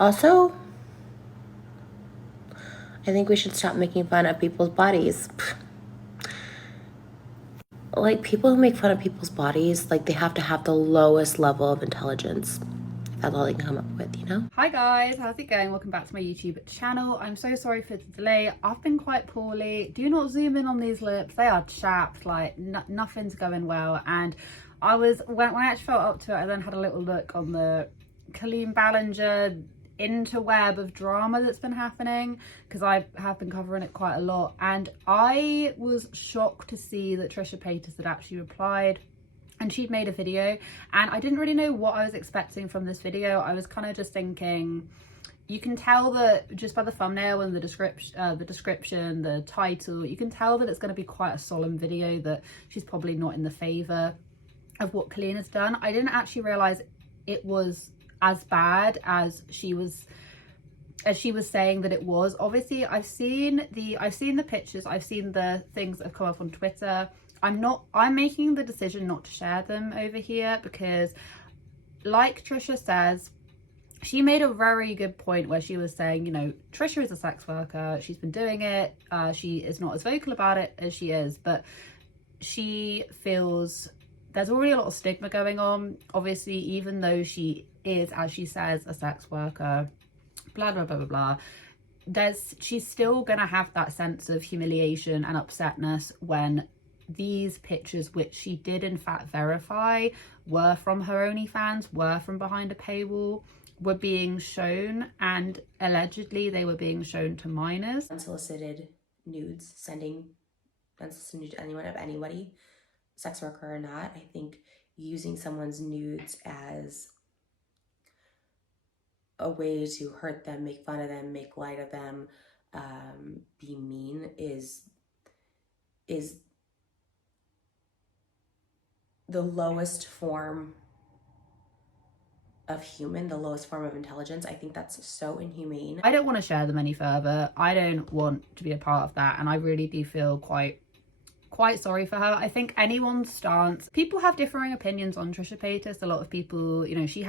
Also, I think we should stop making fun of people's bodies. Like, people who make fun of people's bodies, like, they have to have the lowest level of intelligence. That's all they can come up with, you know? Hi guys, how's it going? Welcome back to my YouTube channel. I'm so sorry for the delay. I've been quite poorly. Do not zoom in on these lips. They are chapped, like nothing's going well. And when I actually felt up to it, I then had a little look on the Colleen BALLINGER interweb of drama that's been happening, because I have been covering it quite a lot, and I was shocked to see that Trisha Paytas had actually replied, and she'd made a video, and I didn't really know what I was expecting from this video. I was kind of just thinking, you can tell that just by the thumbnail and the description, the title, you can tell that it's going to be quite a solemn video, that she's probably not in the favor of what Colleen has done. I didn't actually realize it was as bad as she was saying that it was. Obviously, I've seen the pictures, I've seen the things that have come up on Twitter. I'm making the decision not to share them over here, because like Trisha says, she made a very good point where she was saying, you know, Trisha is a sex worker, she's been doing it, she is not as vocal about it as she is, but she feels there's already a lot of stigma going on. Obviously, even though she is, as she says, a sex worker, blah blah blah blah blah, she's still gonna have that sense of humiliation and upsetness when these pictures, which she did in fact verify were from her OnlyFans, were from behind a paywall, were being shown, and allegedly they were being shown to minors. Unsolicited nudes, sending unsolicited nudes to anyone of anybody, sex worker or not. I think using someone's nudes as a way to hurt them, make fun of them, make light of them, be mean is the lowest form of human, the lowest form of intelligence. I think that's so inhumane. I don't want to share them any further. I don't want to be a part of that, and I really do feel quite sorry for her. I think anyone's stance, people have differing opinions on Trisha Paytas. A lot of people, you know, she's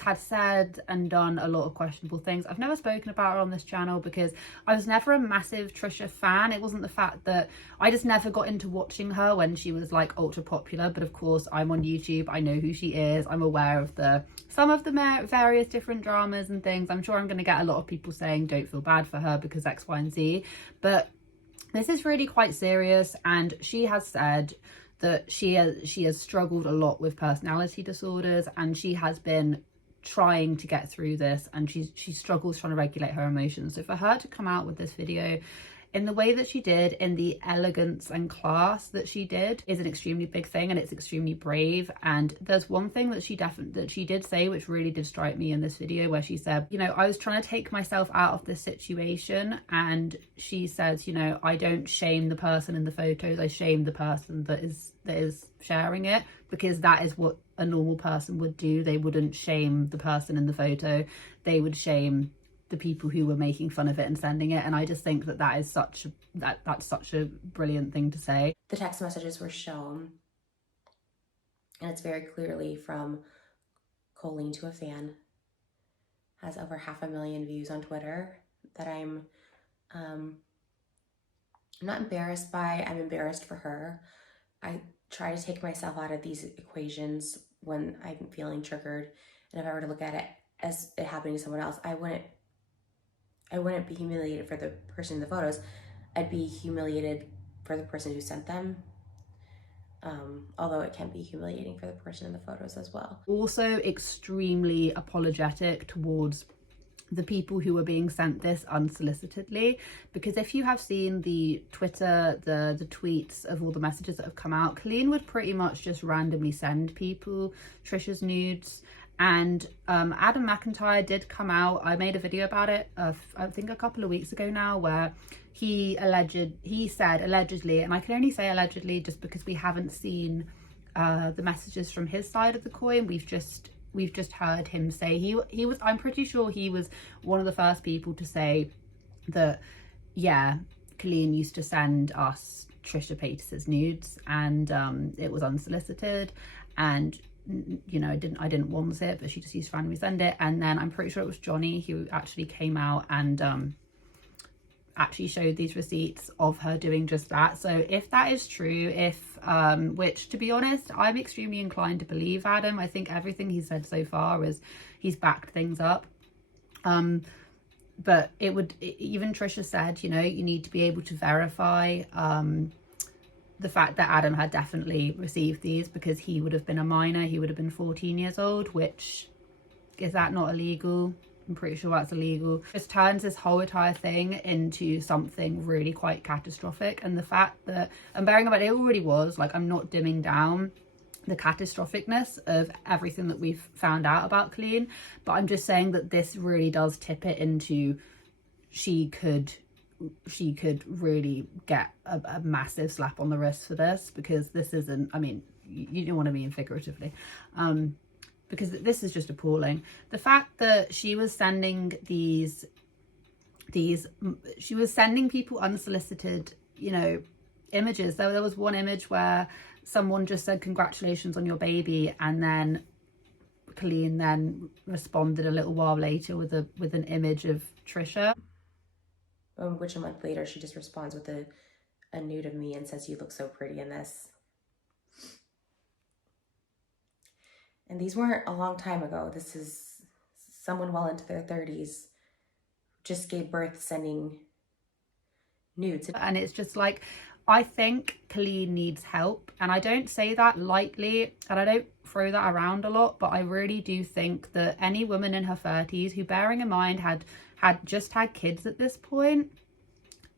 had said and done a lot of questionable things. I've never spoken about her on this channel because I was never a massive Trisha fan. It wasn't the fact that I just never got into watching her when she was like ultra popular, but of course I'm on YouTube, I know who she is, I'm aware of some of the various different dramas and things. I'm sure I'm going to get a lot of people saying don't feel bad for her because X, Y and Z, but this is really quite serious, and she has said that she has struggled a lot with personality disorders, and she has been trying to get through this, and she struggles trying to regulate her emotions. So for her to come out with this video in the way that she did, in the elegance and class that she did, is an extremely big thing, and it's extremely brave. And there's one thing that she did say which really did strike me in this video, where she said, you know, I was trying to take myself out of this situation, and she says, you know, I don't shame the person in the photos, I shame the person that is sharing it, because that is what a normal person would do. They wouldn't shame the person in the photo, they would shame the people who were making fun of it and sending it. And I just think that that's such a brilliant thing to say. The text messages were shown, and it's very clearly from Colleen to a fan, has over 500,000 views on Twitter, that I'm not embarrassed by. I'm embarrassed for her. I try to take myself out of these equations when I'm feeling triggered, and if I were to look at it as it happening to someone else, I wouldn't be humiliated for the person in the photos. I'd be humiliated for the person who sent them. Although it can be humiliating for the person in the photos as well. Also extremely apologetic towards the people who were being sent this unsolicitedly, because if you have seen the Twitter, the tweets of all the messages that have come out, Colleen would pretty much just randomly send people Trisha's nudes. And Adam McIntyre did come out. I made a video about it, I think a couple of weeks ago now, where he said allegedly, and I can only say allegedly just because we haven't seen the messages from his side of the coin. We've just heard him say he was, I'm pretty sure he was one of the first people to say that, yeah, Colleen used to send us Trisha Paytas's nudes, and it was unsolicited, and you know, I didn't want it, but she just used to randomly send it. And then I'm pretty sure it was Johnny who actually came out and actually showed these receipts of her doing just that. So if that is true, which to be honest, I'm extremely inclined to believe Adam. I think everything he said so far is he's backed things up. But even Trisha said, you know, you need to be able to verify the fact that Adam had definitely received these, because he would have been a minor. He would have been 14 years old, which, is that not illegal? I'm pretty sure that's illegal. Just turns this whole entire thing into something really quite catastrophic. And the fact that, and bearing in mind it already was, like, I'm not dimming down the catastrophicness of everything that we've found out about Colleen, but I'm just saying that this really does tip it into she could really get a massive slap on the wrist for this, because this isn't, I mean, you don't want to mean figuratively, because this is just appalling. The fact that she was sending she was sending people unsolicited, you know, images. There was one image where someone just said congratulations on your baby, and then Colleen then responded a little while later with an image of Trisha, which a month later she just responds with a nude of me and says, "You look so pretty in this." And these weren't a long time ago. This is someone well into their 30s just gave birth sending nudes. And it's just like, I think Colleen needs help, and I don't say that lightly and I don't throw that around a lot, but I really do think that any woman in her 30s who, bearing in mind, had just had kids at this point,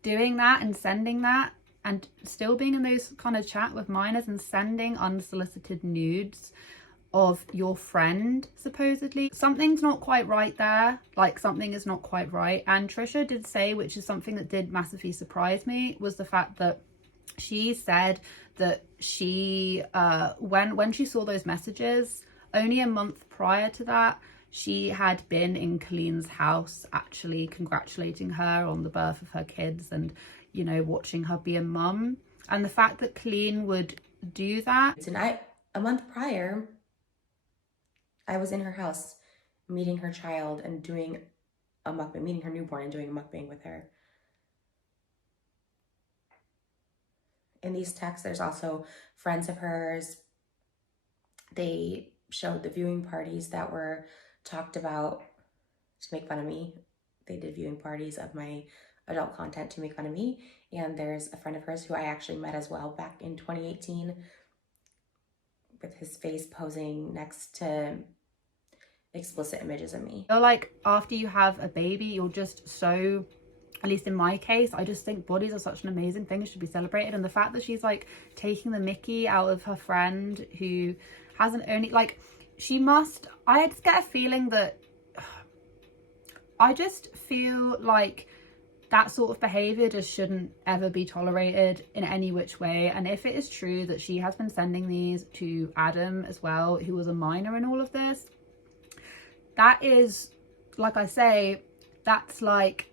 doing that and sending that and still being in those kind of chat with minors and sending unsolicited nudes of your friend, supposedly, something's not quite right there. Like, something is not quite right. And Trisha did say, which is something that did massively surprise me, was the fact that she said that she when she saw those messages, only a month prior to that, she had been in Colleen's house actually congratulating her on the birth of her kids and, you know, watching her be a mum. And the fact that Colleen would do that. And a month prior, I was in her house meeting her child and doing a mukbang, meeting her newborn and doing a mukbang with her. In these texts, there's also friends of hers. They showed the viewing parties that were talked about to make fun of me. They did viewing parties of my adult content to make fun of me. And there's a friend of hers who I actually met as well back in 2018 with his face posing next to explicit images of me. I feel like after you have a baby, you're just so, at least in my case, I just think bodies are such an amazing thing. It should be celebrated. And the fact that she's like taking the mickey out of her friend who hasn't only, like, she must, I just get a feeling that, I just feel like that sort of behavior just shouldn't ever be tolerated in any which way. And if it is true that she has been sending these to Adam as well, who was a minor in all of this, that is, like I say, that's like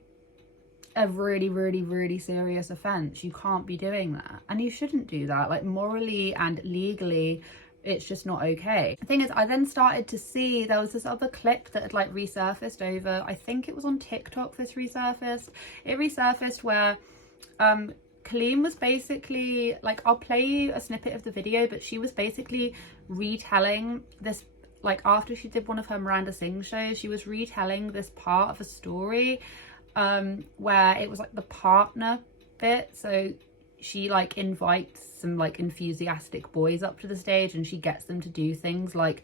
a really, really, really serious offense. You can't be doing that, and you shouldn't do that. Like, morally and legally, it's just not okay. The thing is, I then started to see there was this other clip that had like resurfaced over, I think it was on TikTok. It resurfaced where Colleen was basically like, I'll play you a snippet of the video, but she was basically retelling this, like, after she did one of her Miranda Sings shows, she was retelling this part of a story where it was like the partner bit. So she like invites some like enthusiastic boys up to the stage and she gets them to do things like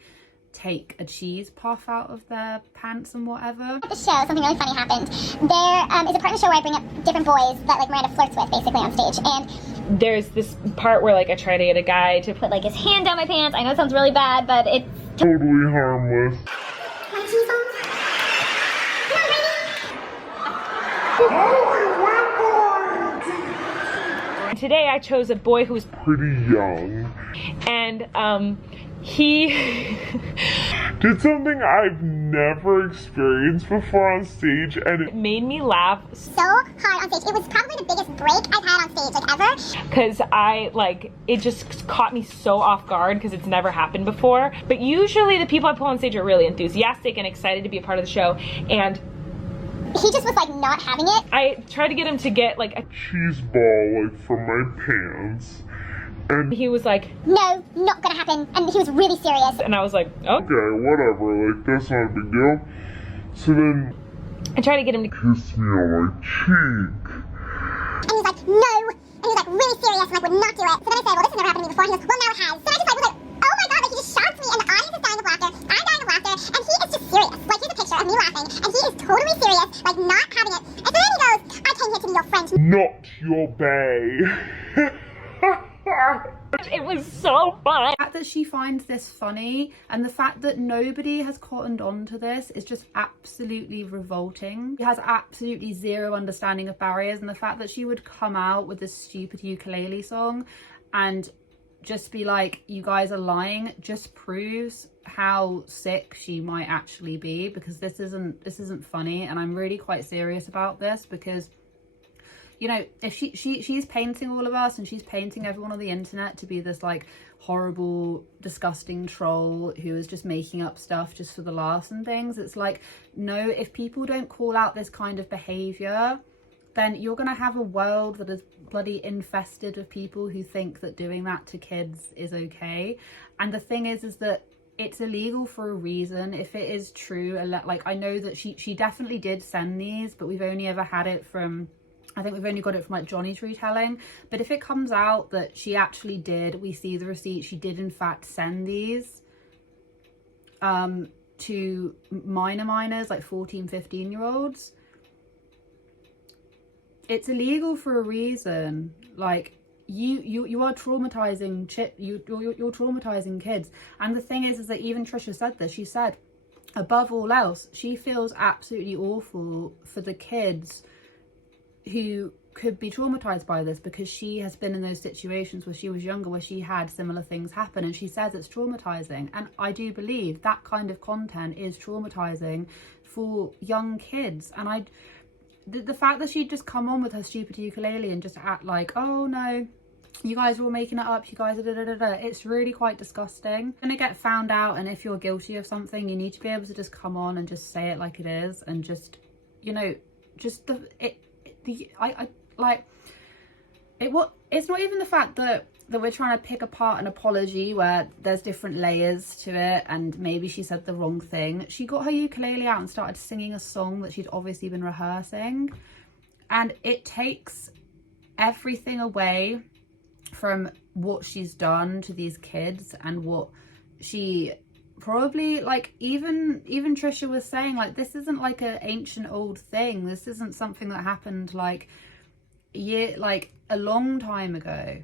take a cheese puff out of their pants and whatever. At the show, something really funny happened. There is a part of the show where I bring up different boys that like Miranda flirts with basically on stage, and there's this part where like I try to get a guy to put like his hand down my pants. I know it sounds really bad, but it's totally harmless. Today I chose a boy who's pretty young. And he did something I've never experienced before on stage, and It made me laugh So hard on stage. It was probably the biggest break I've had on stage, like, ever. because it just caught me so off guard because it's never happened before. But usually the people I pull on stage are really enthusiastic and excited to be a part of the show, and He just was, like, not having it. I tried to get him to get like cheese ball, like, from my pants. And he was like, No, not gonna happen. And he was really serious. and I was like, oh. okay, whatever, like, that's not a big deal. So then, I tried to get him to kiss me on my cheek. And he was like, no. And he was, like, really serious and, like, would not do it. So then I said, well, this has never happened to me before. He goes, well, now it has. So then I just, like, was like, oh my god, like, he just shocked me. And the audience is dying of laughter. I'm dying of laughter. And he is just serious. Like, here's a picture of me laughing. And he is totally serious, like, not having it. And so then he goes, I came here to be your friend. Not your bae. It was so fun. The fact that she finds this funny and the fact that nobody has cottoned on to this is just absolutely revolting. She has absolutely zero understanding of barriers, and the fact that she would come out with this stupid ukulele song and just be like, you guys are lying, just proves how sick she might actually be, because this isn't funny. And I'm really quite serious about this, because you know, if she's painting all of us and she's painting everyone on the internet to be this like horrible, disgusting troll who is just making up stuff just for the laughs and things, it's like, no, if people don't call out this kind of behavior, then you're gonna have a world that is bloody infested of people who think that doing that to kids is okay. And the thing is that it's illegal for a reason. If it is true, like, I know that she definitely did send these, but we've only ever had it from, I think we've only got it from like Johnny's retelling. But if it comes out that she actually did, we see the receipt, she did in fact send these to minors, like 14-15-year-olds, it's illegal for a reason. Like, you are traumatizing you're traumatizing kids. And the thing is that even Trisha said this. She said, above all else, she feels absolutely awful for the kids who could be traumatized by this, because she has been in those situations where she was younger, where she had similar things happen, and she says it's traumatizing. And I do believe that kind of content is traumatizing for young kids. And the fact that she'd just come on with her stupid ukulele and just act like, oh no, you guys are all making it up, you guys are da-da-da-da, it's really quite disgusting. You're gonna get found out, and if you're guilty of something, you need to be able to just come on and just say it like it is, and just, you know, just it's not even the fact that we're trying to pick apart an apology where there's different layers to it, and maybe she said the wrong thing. She got her ukulele out and started singing a song that she'd obviously been rehearsing, and it takes everything away from what she's done to these kids and what she probably, like, even Trisha was saying, like, this isn't like an ancient old thing. This isn't something that happened like a long time ago.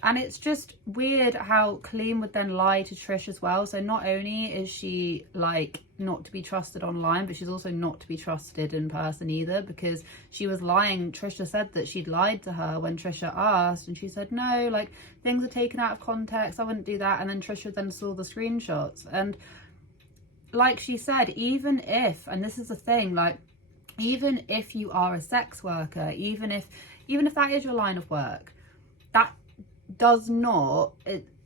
And it's just weird how Colleen would then lie to Trish as well. So not only is she like not to be trusted online, but she's also not to be trusted in person either, because she was lying. Trisha said that she'd lied to her when Trisha asked, and she said, no, like, things are taken out of context, I wouldn't do that. And then Trisha then saw the screenshots. And like she said, even if, and this is the thing, like, even if you are a sex worker, even if that is your line of work, that does not,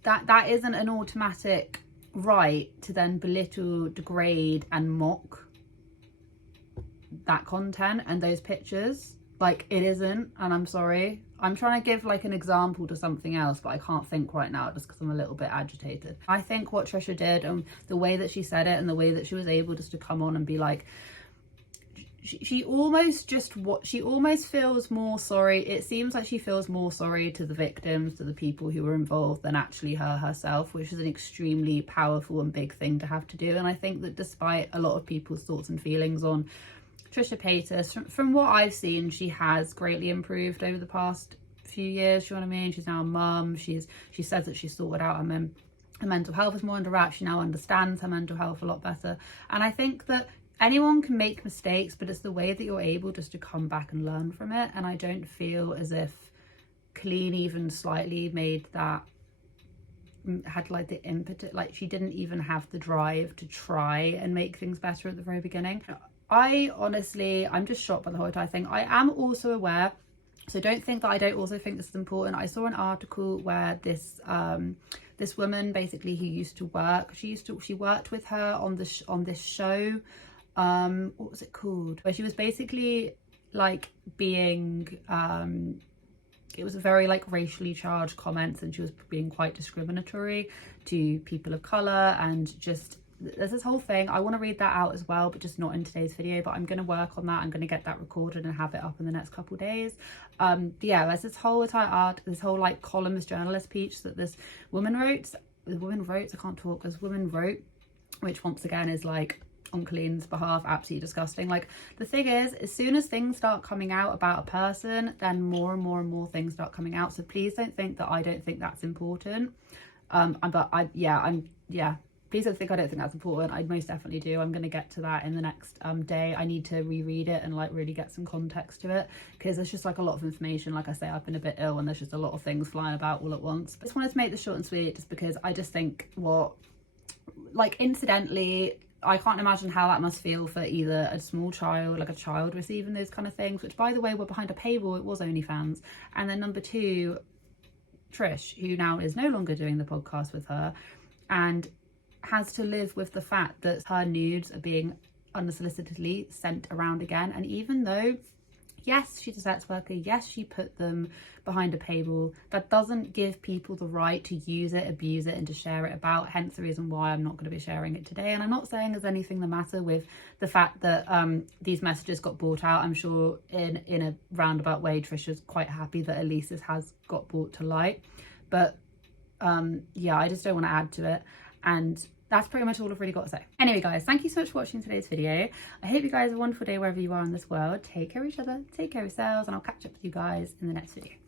that isn't an automatic right to then belittle, degrade and mock that content and those pictures. Like, it isn't. And I'm sorry, I'm trying to give like an example to something else, but I can't think right now just because I'm a little bit agitated. I think what Trisha did, and the way that she said it, and the way that she was able just to come on and be like, she almost feels more sorry. It seems like she feels more sorry to the victims, to the people who were involved, than actually her herself, which is an extremely powerful and big thing to have to do. And I think that despite a lot of people's thoughts and feelings on Trisha Paytas, from what I've seen, she has greatly improved over the past few years. You know what I mean? She's now a mum. She says that she's sorted out her mental health is more under wraps. She now understands her mental health a lot better. And I think that anyone can make mistakes, but it's the way that you're able just to come back and learn from it. And I don't feel as if Colleen even slightly made that had like the impetus, like she didn't even have the drive to try and make things better at the very beginning. I'm just shocked by the whole entire thing. I am also aware, so don't think that I don't also think this is important. I saw an article where this this woman basically who used to work, she worked with her on this show, what was it called, where she was basically like being it was a very like racially charged comments, and she was being quite discriminatory to people of color, and just there's this whole thing. I want to read that out as well, but just not in today's video, but I'm going to work on that. I'm going to get that recorded and have it up in the next couple of days. Yeah, there's this whole entire this whole like columnist journalist piece that this woman wrote, which once again is like on Colleen's behalf absolutely disgusting. Like, the thing is, as soon as things start coming out about a person, then more and more and more things start coming out. So please don't think that I don't think that's important. Please don't think I don't think that's important. I most definitely do. I'm going to get to that in the next day. I need to reread it and like really get some context to it, because there's just like a lot of information. Like I say, I've been a bit ill and there's just a lot of things flying about all at once. I just wanted to make this short and sweet, just because I just think incidentally, I can't imagine how that must feel for either a small child, like a child receiving those kind of things, which by the way were behind a paywall. It was OnlyFans. And then number two, Trish, who now is no longer doing the podcast with her, and has to live with the fact that her nudes are being unsolicitedly sent around again. And even though, yes, she's a sex worker, yes, she put them behind a paywall, that doesn't give people the right to use it, abuse it, and to share it about. Hence the reason why I'm not going to be sharing it today. And I'm not saying there's anything the matter with the fact that these messages got brought out. I'm sure in a roundabout way, Trisha's quite happy that Elise's has got brought to light. But yeah, I just don't want to add to it. And that's pretty much all I've really got to say. Anyway, guys, thank you so much for watching today's video. I hope you guys have a wonderful day wherever you are in this world. Take care of each other, take care of yourselves, and I'll catch up with you guys in the next video.